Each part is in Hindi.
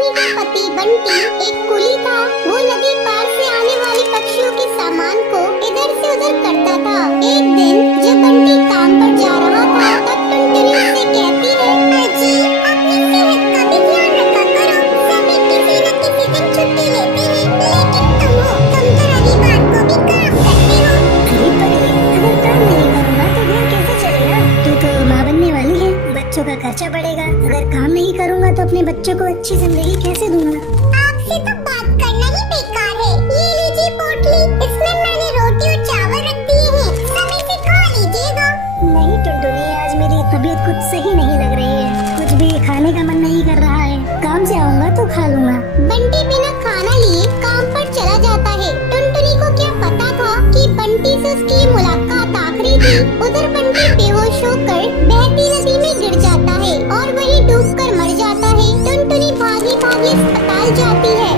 टुनटुनी का पति बंटी एक कुली था। वो नदी पार से आने वाले पक्षियों के सामान को इधर से उधर करता था। एक दिन जब बंटी काम पर जा रहा था तब टुनटुनी उससे कहती है, अजी अपनी सेहत का भी ध्यान रखा करो। सभी किसी न किसी दिन छुट्टी लेते हैं, लेकिन तुम तो रविवार को भी काम करते हो। अरे पगली, अगर काम नहीं करूँगा तो घर कैसे चलेगा? तू तो माँ बनने वाली है, बच्चों का खर्चा बढ़ेगा। अगर काम नहीं करूँगा तो अपने बच्चों को अच्छी जिंदगी कैसे दूंगा? आपसे तो बात करना ही बेकार है। ये लीजिए पोटली, इसमें मैंने रोटी और चावल रख दिए हैं, समय से खा लीजिएगा। नहीं टुनटुनी, आज मेरी तबीयत कुछ सही नहीं लग रही है। कुछ भी खाने का मन नहीं कर रहा है। काम से आऊँगा तो खा लूँगा। बंटी बिना खाना लिए काम पर चला जाता है। टुनटुनी को क्या पता था कि बंटी से उसकी मुलाकात आखिरी थी। उधर बंटी बेहोश होकर बहती नदी में गिर जाता है और वहीं डूबकर मर जाता है। टुनटुनी भागी भागी अस्पताल जाती है।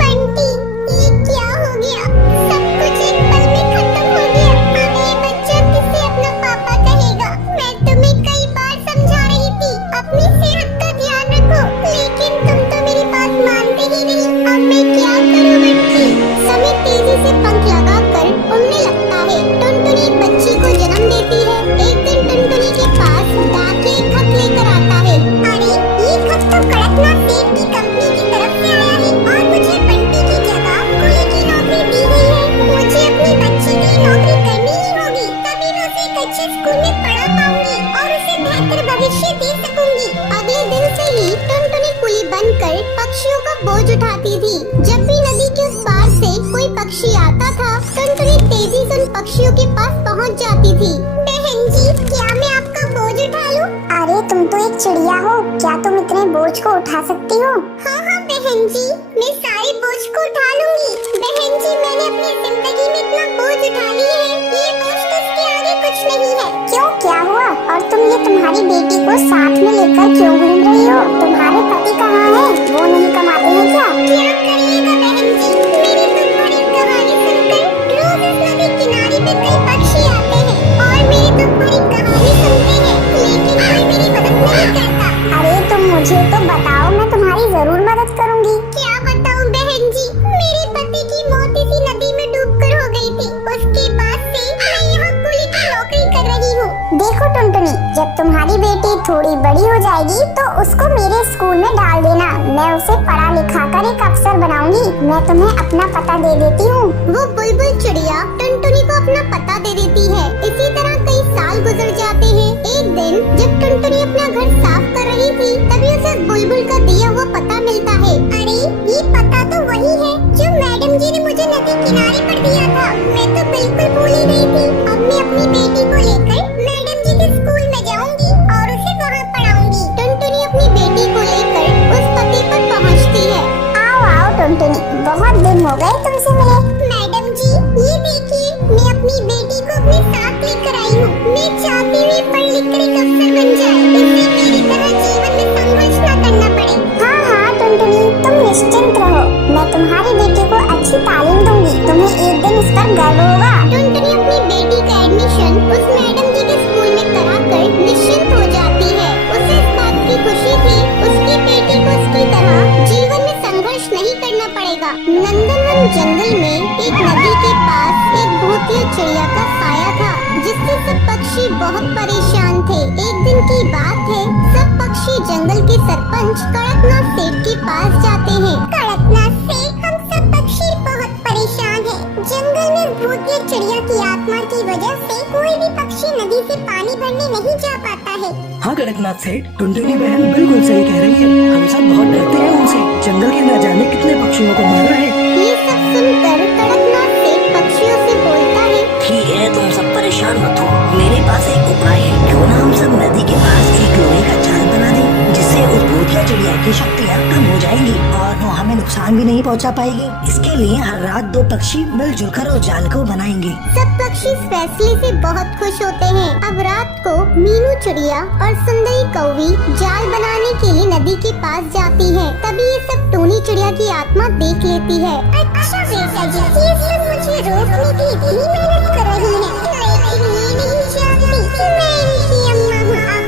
बंटी, ये क्या हो गया? सब कुछ एक पल में खत्म हो गया। अब ये बच्चा किसे अपना पापा कहेगा? मैं तुम्हें कई बार समझा रही थी अपनी सेहत का ध्यान रखो, लेकिन तुम तो मेरी बात मानते ही नहीं। अब मैं क्या करूं बंटी? समय तेजी से पंख लगाकर उड़ने लगता है। टुनटुनी एक बच्ची को जन्म देती है। एक दिन टुनटुनी के पास डाकिया एक खत लेकर आता है। अरे ये खत तो कड़कनाथ सेठ की कंपनी की तरफ से आया है और मुझे बंटी की जगह कुली की नौकरी दी गई है। मुझे अपनी बच्ची की नौकरी करनी ही होगी, तभी मैं उसे एक अच्छे स्कूल में पढ़ा पाऊंगी और उसे बेहतर भविष्य दे सकूंगी। अगले दिन से ही टुनटुनी कुली बनकर पक्षियों का बोझ उठाती थी। जब भी नदी के उस पार से कोई पक्षी आता था, टुनटुनी तेजी से उन पक्षियों के पास पहुंच जाती थी। बहन जी, क्या मैं आपका बोझ उठा लूं? अरे तुम तो एक चिड़िया हो, क्या तुम इतने बोझ को उठा सकती हो? हाँ हाँ बहन जी, मैं सारे बोझ को उठा लूंगी। बहन जी, मैंने अपनी जिंदगी में इतना बोझ उठा लिए है, ये बोझ तो इसके आगे कुछ नहीं है। क्यों, क्या हुआ? और तुम ये तुम्हारी बेटी को साथ में लेकर क्यों घूम रही हो? तुम्हारे पति कहाँ है? वो नहीं कमाते हैं क्या? क्या करिएगा बहन जी, मेरी दुखभरी कहानी सुनकर रोज इस नदी किनारे पे कई पक्षी आते हैं और मेरी दुखभरी कहानी सुनते हैं, लेकिन कोई मेरी मदद नहीं करता। अरे तुम मुझे तो बताओ, मैं तुम्हारी जरूर मदद करूंगी। क्या बताऊं बहन जी, मेरे पति की मौत इसी नदी में डूबकर हो गई थी। उसके बाद से मैं यहाँ कुली की नौकरी कर रही हूँ। देखो टुनटुनी, जब तुम्हारी बेटी थोड़ी बड़ी हो जाएगी तो उसको मेरे स्कूल में डाल देना। मैं उसे पढ़ा लिखा कर एक अफसर बनाऊंगी। मैं तुम्हें अपना पता दे देती हूँ। वो बुलबुल चिड़िया टुनटुनी को अपना पता दे देती है। इसी तरह कई साल गुजर जाते हैं। एक दिन जब टुनटुनी अपना घर साफ कर रही थी, तभी उसे बुलबुल का दिया हुआ पता मिलता है। अरे ये पता तो वही है जो मैडम जी ने मुझे नदी किनारे पर दिया था। मैं तो बिल्कुल भूल ही गई थी। अब मैं अपनी बेटी को लेकर मैडम जी के स्कूल में जाऊंगी और उसे वहाँ पढ़ाऊंगी। टुनटुनी अपनी बेटी को लेकर उस पते पर पहुँचती है। आओ आओ टुनटुनी, बहुत दिन हो गए तुमसे मिले। मैडम जी, ये देखिए, मैं अपनी बेटी को अपने साथ लेकर आई हूँ। मैं चाहती हूँ पढ़ लिख कर एक अफसर बन जाए, इससे मेरी तरह जीवन में संघर्ष न करना पड़े। हाँ हाँ टुनटुनी, तुम निश्चिंत रहो, मैं तुम्हारी बेटी को अच्छी तालीम दूंगी। तुम्हें एक दिन इस पर गर्व होगा। टुनटुनी अपनी बेटी का एडमिशन उस मैडम जी के स्कूल में कराकर निश्चिंत हो जाती है। उसे इस बात की खुशी थी उसकी बेटी को उसकी तरह जीवन में संघर्ष नहीं करना पड़ेगा। नंदनवन जंगल में एक नदी के पास एक भूतिया चिड़िया का साया था, जिससे सब पक्षी बहुत परेशान थे। एक दिन की बात है, सब पक्षी जंगल के सरपंच कड़कनाथ सेठ के पास जाते हैं। कड़कनाथ सेठ, हम सब पक्षी बहुत परेशान हैं। जंगल में भूतिया चिड़िया की आत्मा की वजह से कोई भी पक्षी नदी से पानी भरने नहीं जा पाता है। हाँ कड़कनाथ सेठ, टुनटुनी बहन बिल्कुल सही कह रही है। हम सब बहुत डरते हैं उनसे। जंगल के न जाने कितने पक्षियों को मारा है। ये सब सुनकर कड़कनाथ सेठ पक्षियों से बोलता है, ठीक है, तुम सब परेशान मत हो। मेरे पास एक उपाय है। क्यों ना हम सब नदी के पास एक लोहे का जाल बना दें, जिससे उस भूतिया चिड़िया की शक्तियाँ कम हो जाएंगी और वो हमें नुकसान भी नहीं पहुंचा पाएगी। इसके लिए हर रात दो पक्षी मिलजुल कर उस जाल को बनाएंगे। सब पक्षी इस फैसले से बहुत खुश होते हैं। अब रात को मीनू चिड़िया और सुंदरी कौवी जाल बनाने के लिए नदी के पास जाती है। तभी ये सब टूनी चिड़िया की आत्मा देख लेती है। अच्छा बेटा जी, ये सब मुझे रोकने की इतनी मेहनत कर रही है, लेकिन ये नहीं जानती कि मैं इनकी अम्मा हूँ।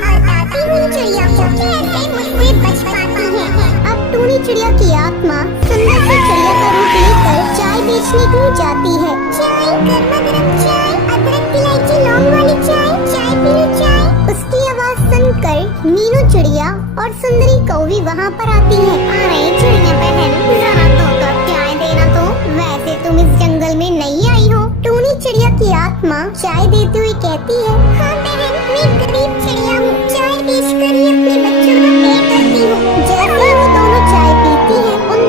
आत्मा सुंदर सी चिड़िया का रूप लेकर चाय बेचने के लिए जाती है। चाय, गर्मा गर्म चाय, अदरक इलायची लौंग वाली चाय, चाय पी लो चाय। उसकी आवाज सुनकर मीनू चिड़िया और सुंदरी कौवी वहाँ पर आती है। अरे चिड़िया बहन, जरा दो कप चाय देना तो, वैसे तुम इस जंगल में नहीं आई हो। टूनी चिड़िया की आत्मा चाय देते हुए कहती है, हाँ बहन, मैं गरीब चिड़िया हूँ, चाय बेचकर ही अपने बच्चों का पेट भरती हूँ। जैसे ही वो दोनों चाय पीती है, उन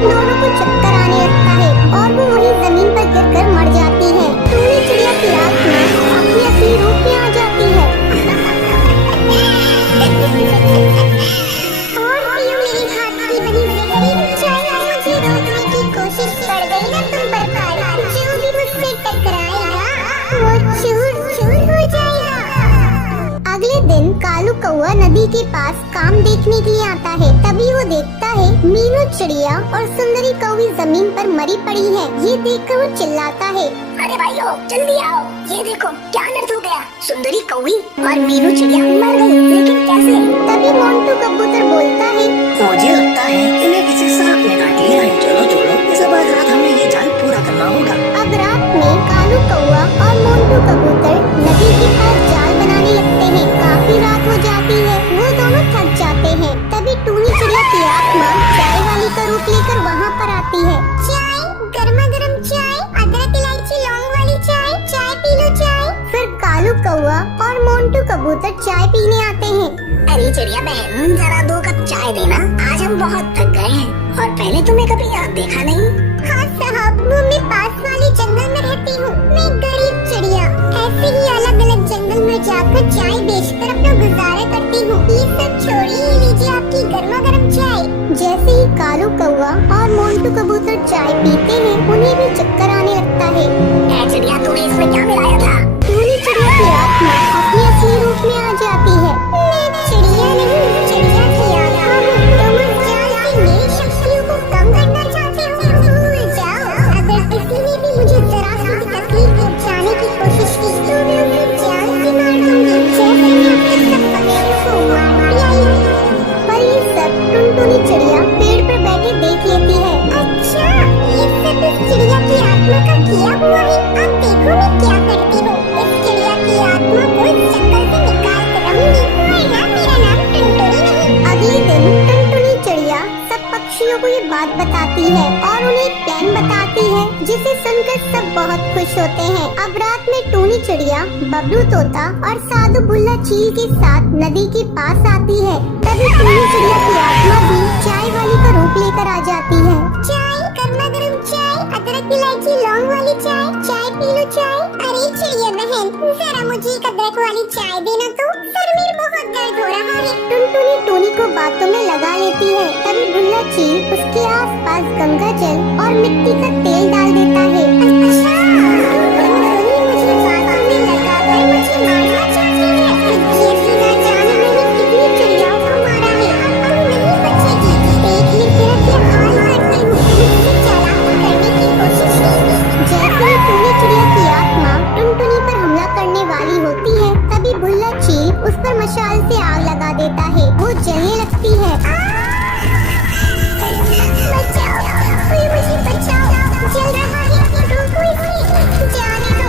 दोनों को चक्कर आने लगता है और वो वहीं जमीन पर गिरकर मर जाती है। टूनी चिड़िया की आत्मा अपने असली रूप में आ जाती है। और पियो मेरे हाथ की बनी जहरीली चाय, मुझे रोकने की कोशिश कर गई ना तुम बर्बाद, जो भी मुझसे टकराएगा वो चूर चूर हो जाएगा। अगले दिन कालू कौवा नदी के पास काम देखने के लिए आता है। तभी वो देखता है मीनू चिड़िया और सुंदरी कौवी जमीन पर मरी पड़ी है। ये देखकर वो चिल्लाता है, अरे भाइयों जल्दी आओ, ये देखो क्या अनर्थ हो गया। सुंदरी कौवी और मीनू चिड़िया मर गई, लेकिन कैसे? तभी मोंटू कबूतर बोलता है, मुझे लगता है इन्हें किसी सांप ने काट लिया है। चलो चलो, इस बार रात हमें ये जाल पूरा करना होगा। अब रात में कालू कौवा और मोंटू कबूतर नदी के पास जाल बनाने लगते हैं। काफी रात हो जाती है, वो दोनों थक जाते हैं। तभी टूनी चिड़िया की आत्मा चाय वाली का रूप लेकर वहाँ पर आती है। चाय, गर्मा गर्म चाय, अदरक इलायची लौंग वाली चाय, चाय पी लो चाय। फिर कालू कौवा और मोंटू कबूतर चाय पीने आते हैं। अरे चिड़िया बहन, जरा 2 कप चाय देना, आज हम बहुत थक गए हैं और पहले तुम्हें कभी यहाँ देखा नहीं। हाँ साहब, वो मैं पास वाले जंगल में रहती हूँ। मैं गरीब चिड़िया ऐसे ही अलग अलग जंगल में जाकर चाय बेचकर अपना गुजारा करती हूँ। ये सब छोड़िए, ये लीजिए आपकी गर्मा गर्म चाय। जैसे ही कालू कौवा और मोंटू कबूतर चाय पीते हैं, उन्हें भी चक्कर आने लगता है। ऐ चिड़िया, तूने इसमें क्या मिलाया था? टूनी चिड़िया की आत्मा अपने असली रूप में आ जाती है। मैं चिड़िया नहीं, चिड़िया की आत्मा हूँ। तुम उस जाल से मेरी शक्तियों को कम करना चाहते हो? भूल जाओ। अगर किसी ने भी मुझे जरा सी भी तकलीफ पहुंचाने की कोशिश की तो मैं उसे जाल से मार दूंगी, जैसे मैं अपने सब पक्षियों को मार दिया ही। पर ये सब टुनटुनी चिड़िया पेड़ पर बैठे देख लेती है। अच्छा, ये सब इस चिड़िया की आत्मा का किया हुआ है। अब देखो मैं क्या करती हूँ। इस चिड़िया की आत्मा को इस जंगल से निकाल कर रहूंगी, वरना मेरा नाम टुनटुनी नहीं। अगले दिन टुनटुनी चिड़िया सब पक्षियों को ये बात बताती है और उन्हें एक प्लान बताती है, जिसे सुनकर सब बहुत खुश होते हैं। अब रात में टूनी चिड़िया बबलू तोता और साधु बुल्ला चील के साथ नदी के पास आती है। तभी टूनी चिड़िया की आत्मा भी चाय वाली का रूप लेकर आ जाती है। चाय, गर्मा गर्म चाय, अदरक इलायची लौंग वाली चाय, चाय पी लो चाय। अरे चिड़िया बहन, जरा मुझे एक अदरक वाली चाय देना तो, सर में बहुत दर्द हो रहा है। टुनटुनी टोनी को बातों में लगा लेती है। तभी बुल्ला चील उसके आसपास गंगा जल और मिट्टी का तेल डाल देता है। अच्छा, टुनटुनी मुझे बातों में लगाकर मुझे मारना चाहती है। ये ना जाने मैंने कितनी चिड़ियाओं को मारा है, अब नहीं बचेगी। देखिए तेरा क्या हाल करती हूँ, मुझसे चालाक करने की कोशिश की। जैसे ही टूनी चिड़िया की आत्मा टुनटुनी पर हमला करने वाली होती है, तभी बुल्ला चील उस पर मशाल से आग लगा देता है। वो जलने लगती है। बचाओ, कोई मुझे बचाओ, जल रहा है, रोको इसे, जाने दो।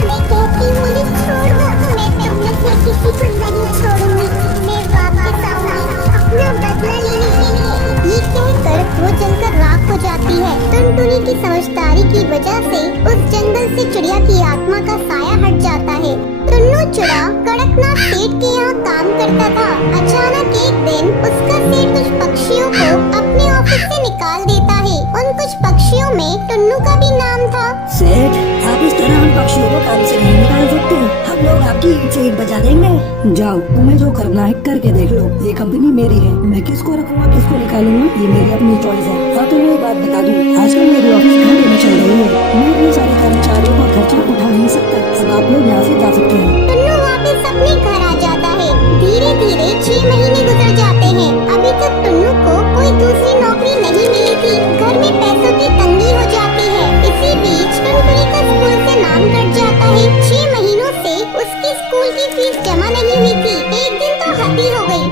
मैं कहती हूँ मुझे छोड़ो, मैं तुम में से किसी को नहीं छोड़ूंगी। मैं वापस आऊंगी अपना बदला लेने के लिए। ये कहकर वो जलकर राख हो जाती है। टुनटुनी की समझदारी की वजह से उस जंगल से चिड़िया की आत्मा का साया हट जाता है। टुन्नू चिड़ा कड़कनाथ सेठ के यहाँ काम करता था। अचानक एक दिन उसका सेठ कुछ पक्षियों को अपने ऑफिस से निकाल देता है। उन कुछ पक्षियों में टुन्नू का भी नाम था। सेठ, आप इस तरह हम पक्षियों को काम से नहीं निकाल सकते। हम लोग आपकी ईंट से ईंट बजा देंगे। जाओ, तुम्हें जो करना है करके देख लो। ये कंपनी मेरी है, मैं किसको रखूंगा किसको निकालूंगा ये मेरी अपनी चॉइस है। और तुम्हें एक बात बता दूं, आजकल मेरी ऑफिस घाटे में चल रही है। मैं इतने सारे कर्मचारियों का खर्चा उठा नहीं सकता। अब आप लोग यहाँ से जा सकते हैं। टुन्नू वापस अपने घर आ जाता है। धीरे धीरे 6 महीने गुजर जाते हैं। अभी तक टुन्नू को कोई दूसरी नौकरी नहीं मिली थी। घर में पैसों की तंगी हो जाती है। इसी बीच टुनटुनी का स्कूल से नाम कट जाता है। 6 महीनों से उसकी स्कूल की फीस जमा नहीं हुई थी। एक दिन तो हद ही हो गई।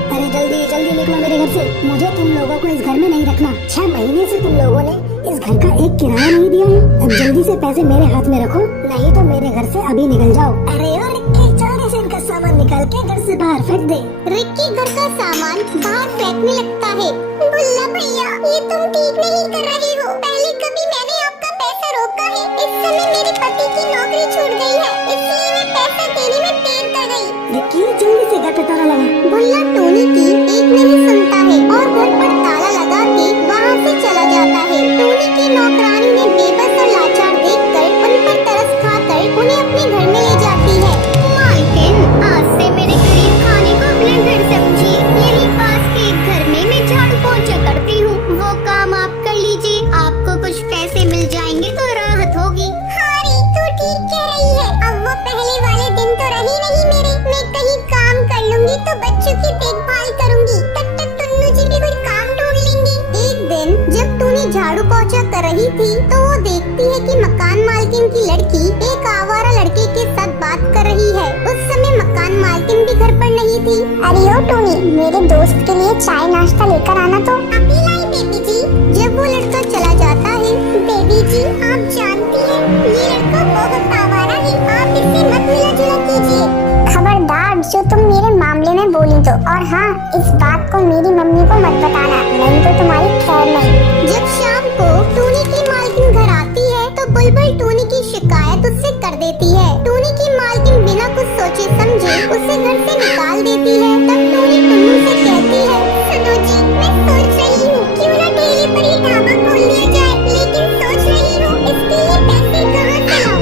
देखना, 6 महीने से तुम लोगों ने इस घर का एक किराया नहीं दिया है। अब जल्दी से पैसे मेरे हाथ में रखो, नहीं तो मेरे घर से अभी निकल जाओ। अरे ओ रिक्की, जल्दी से इनका सामान निकाल के घर से बाहर फेंक दे। रिक्की घर का सामान बाहर फेंकने लगता है। बुल्ला भैया, ये तुम ठीक नहीं कर रहे हो। पहले कभी मैंने आपका पैसा रोका है। इस समय मेरे पति की नौकरी छूट गई है, इसलिए मैं पैसा देने में देर कर गई। रिक्की, जल्दी से घर पे ताला लगा। बुल्ला टोनी की एक नहीं सुनता है और घर पर ताला लगा के वहाँ से चला जाता है। टोनी की नौकरानी ने बेबस और लाचार देखकर उन पर तरस खाकर उन्हें अपने घर में ले जाती है। मालकिन, आज से मेरे गरीब खाने को अपना घर समझिए। यही पास के एक घर में मैं झाड़ू पोंछा करती हूँ, वो काम आप कर लीजिए। आपको कुछ पैसे मिल जाएंगे तो राहत होगी। हारी, तू ठीक कह रही है। अब वो पहले वाले दिन तो रही नहीं मेरे। मैं कहीं काम कर लूंगी तो बच्चों की देखभाल करूंगी, तब तक टुन्नू जी भी कोई काम ढूंढ लेंगे। एक दिन जब टूनी झाड़ू पोंछा कर रही थी तो वो देखती है कि मकान मालकिन की लड़की एक आवारा लड़के के साथ बात कर रही है। उस समय मकान मालकिन भी घर पर नहीं थी। अरे ओ टोनी, मेरे दोस्त के लिए चाय नाश्ता लेकर आना तो। अभी लाई बेबी जी। जब वो लड़का चला जाता है, बेबी जी आप जानती हैं ये लड़का बहुत आवारा है, आप इससे मत मिला जुला कीजिए। खबरदार जो तुम मेरे मामले में बोली तो, और हाँ, इस बात को मेरी मम्मी को मत बताना, नहीं तो तुम्हारी खैर नहीं। जब शाम को टूनी की मालकिन घर आती है तो बुलबुल टूनी की शिकायत उससे कर देती है। टूनी की मालकिन बिना कुछ सोचे समझे उसे घर से निकाल देती है। तब टूनी टुन्नू से कहती है, सुनो जी, मैं सोच रही हूँ क्यों ना ठेले पर ये ढाबा खोल लिया जाए, लेकिन सोच रही हूँ इसके लिए पैसे कहाँ से लाऊं?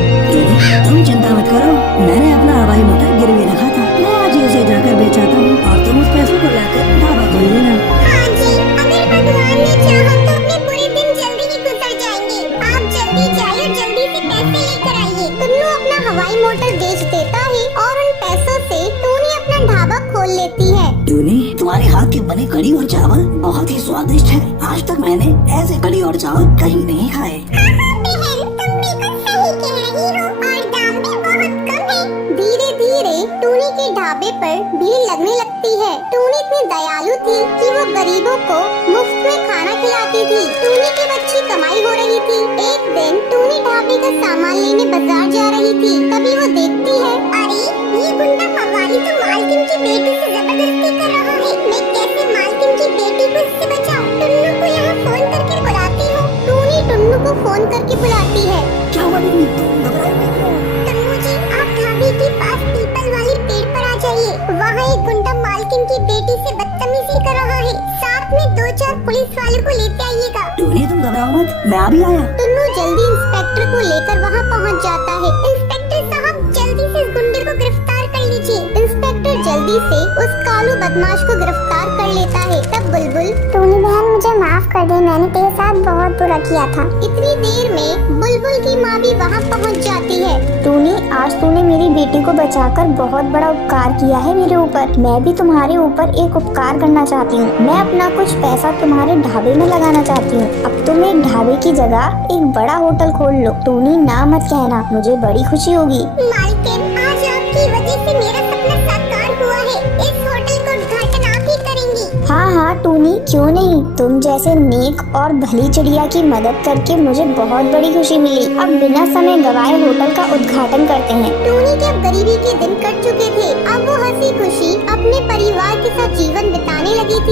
तुम चिंता मत करो, मैंने अपना हवाई मोटर गिरवी रखा था, मैं आज ही उसे जाकर बेचाता हूँ और तुम उस पैसों को लाकर ढाबा खोल लेना। हाँ जी, अगर भगवान ने चाहा तो अपने बुरे दिन जल्दी ही गुजर जाएंगे। आप जल्दी जाइए, जल्दी से पैसे लेकर आइए। टुन्नू अपना हवाई मोटर बेच देता है और उन पैसों से टूनी अपना ढाबा खोल लेती है। टूनी, तुम्हारे हाथ के बने कढ़ी और चावल बहुत ही स्वादिष्ट है। आज तक मैंने ऐसे कढ़ी और चावल कहीं नहीं खाए। बहन, तुम बिल्कुल सही कह रही हो और दाम भी बहुत कम है। धीरे धीरे टूनी के ढाबे पर भीड़ लगने लगती है। टूनी इतनी दयालु थी कि वो गरीबों को मुफ्त में खाना खिलाती थी। टूनी की अच्छी कमाई हो रही थी। एक दिन टूनी ढाबे का सामान लेने बाजार जा रही थी, तभी वो देखती है, अरे ये गुंडा मवाली तो मालकिन की बेटी से जबरदस्ती कर रहा है। मैं कैसे मालकिन की बेटी को इससे बचाऊं? टुन्नू को यहाँ फोन करके बुलाती हूँ। टूनी टुन्नू को फोन करके बुलाती है। क्या हुआ टूनी, तुम घबराए नहीं क्यों? टुन्नू जी, आप ढाबे के पास पीपल वाली पेड़ पर आ जाइए। वहाँ एक गुंडा मालकिन की बेटी से बदतमीजी कर रहा है। साथ में 2-4 पुलिस वालों को लेते आइएगा। टूनी, तुम घबराओ मत, मैं अभी आया। टुन्नू जल्दी इंस्पेक्टर को लेकर वहाँ पहुँच जाता है। इंस्पेक्टर साहब, जल्दी से इस गुंडे को गिरफ्तार कर लीजिए। इंस्पेक्टर जल्दी से उस कालू बदमाश को गिरफ्तार कर लेता है। तब बुलबुल, टूनी बहन मुझे माफ कर दे, मैंने तेरे साथ बहुत बुरा किया था। इतनी देर में बुलबुल की माँ भी वहाँ पहुँच जाती है। टूनी, आज तूने मेरी बेटी को बचाकर बहुत बड़ा उपकार किया है मेरे ऊपर। मैं भी तुम्हारे ऊपर एक उपकार करना चाहती हूँ। मैं अपना कुछ पैसा तुम्हारे ढाबे में लगाना चाहती हूँ। अब तुम एक ढाबे की जगह एक बड़ा होटल खोल लो। टूनी, ना मत कहना, मुझे बड़ी खुशी होगी। मालकिन, आज आपकी वजह से मेरा सपना साकार हुआ है। इस होटल का उद्घाटन आप ही करेंगी। हाँ हाँ टूनी, क्यों नहीं। तुम जैसे नेक और भली चिड़िया की मदद करके मुझे बहुत बड़ी खुशी मिली। अब बिना समय गवाए होटल का उद्घाटन करते हैं। टूनी के अब गरीबी के दिन कट चुके थे। अब वो हंसी खुशी अपने परिवार के साथ जीवन बिताने लगी थी।